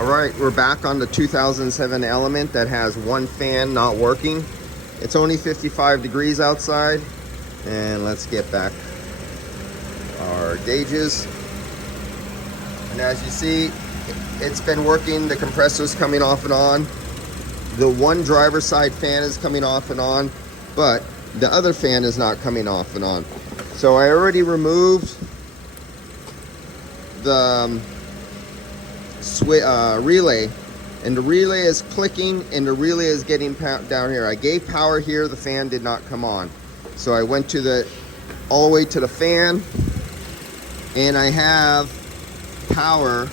All right, we're back on the 2007 Element that has one fan not working. It's only 55 degrees outside. And let's get back our gauges. And as you see, it's been working. The compressor's coming off and on. The one driver's side fan is coming off and on, but the other fan is not coming off and on. So I already removed the relay, and the relay is clicking and the relay is getting down here. I gave power here, the fan did not come on. So I went to all the way to the fan, and I have power.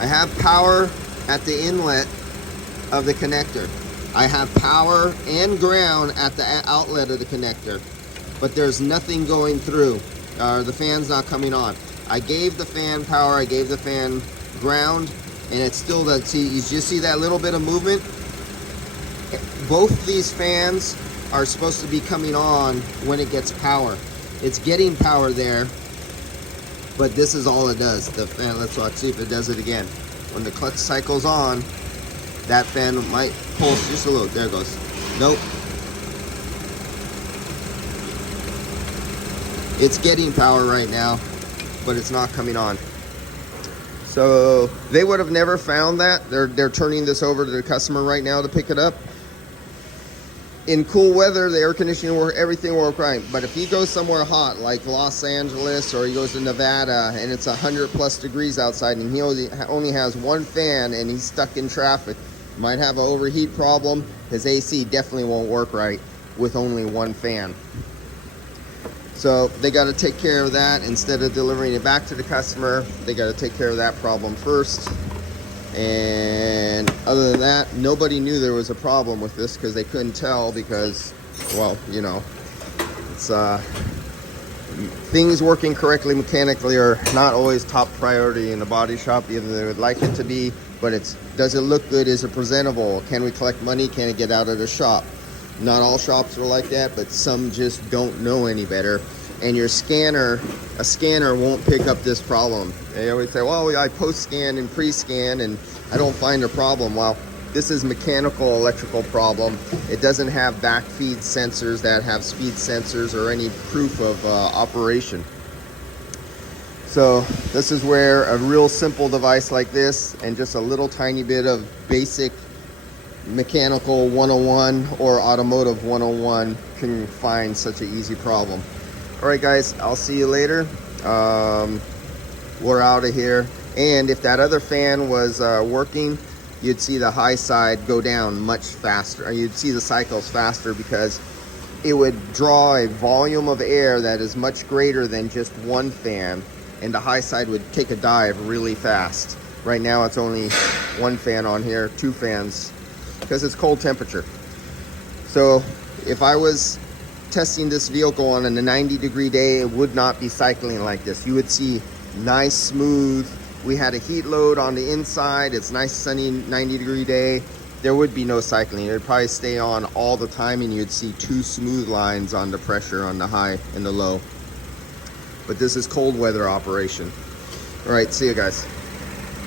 I have power at the inlet of the connector. I have power and ground at the outlet of the connector, but there's nothing going through. The fan's not coming on. I gave the fan power, I gave the fan ground, and it still doesn't. See, you just see that little bit of movement? Both these fans are supposed to be coming on when it gets power. It's getting power there, but this is all it does. The fan, let's watch, see if it does it again. When the clutch cycles on, that fan might pulse just a little. There it goes. Nope. It's getting power right now, but it's not coming on. So they would have never found that. They're turning this over to the customer right now to pick it up. In cool weather, the air conditioning work, everything will work right. But if he goes somewhere hot, like Los Angeles, or he goes to Nevada, and it's 100+ degrees outside, and he only has one fan, and he's stuck in traffic, might have an overheat problem. His AC definitely won't work right with only one fan. So they got to take care of that. Instead of delivering it back to the customer, they got to take care of that problem first. And other than that, nobody knew there was a problem with this because they couldn't tell, because, well, you know, it's things working correctly mechanically are not always top priority in the body shop. Either they would like it to be, but does it look good? Is it presentable? Can we collect money? Can it get out of the shop? Not all shops are like that, but some just don't know any better. And your scanner, a scanner won't pick up this problem. They always say, well, I post-scan and pre-scan and I don't find a problem. Well, this is mechanical electrical problem. It doesn't have backfeed sensors that have speed sensors or any proof of operation. So this is where a real simple device like this and just a little tiny bit of basic mechanical 101 or automotive 101 can find such an easy problem. All right, guys, I'll see you later. We're out of here. And if that other fan was working, you'd see the high side go down much faster. You'd see the cycles faster because it would draw a volume of air that is much greater than just one fan, and the high side would take a dive really fast. Right now it's only one fan on here, two fans, because it's cold temperature. So if I was testing this vehicle on a 90-degree day, it would not be cycling like this. You would see nice, smooth. We had a heat load on the inside. It's nice, sunny, 90-degree day. There would be no cycling. It would probably stay on all the time, and you'd see two smooth lines on the pressure on the high and the low. But this is cold weather operation. All right, see you guys.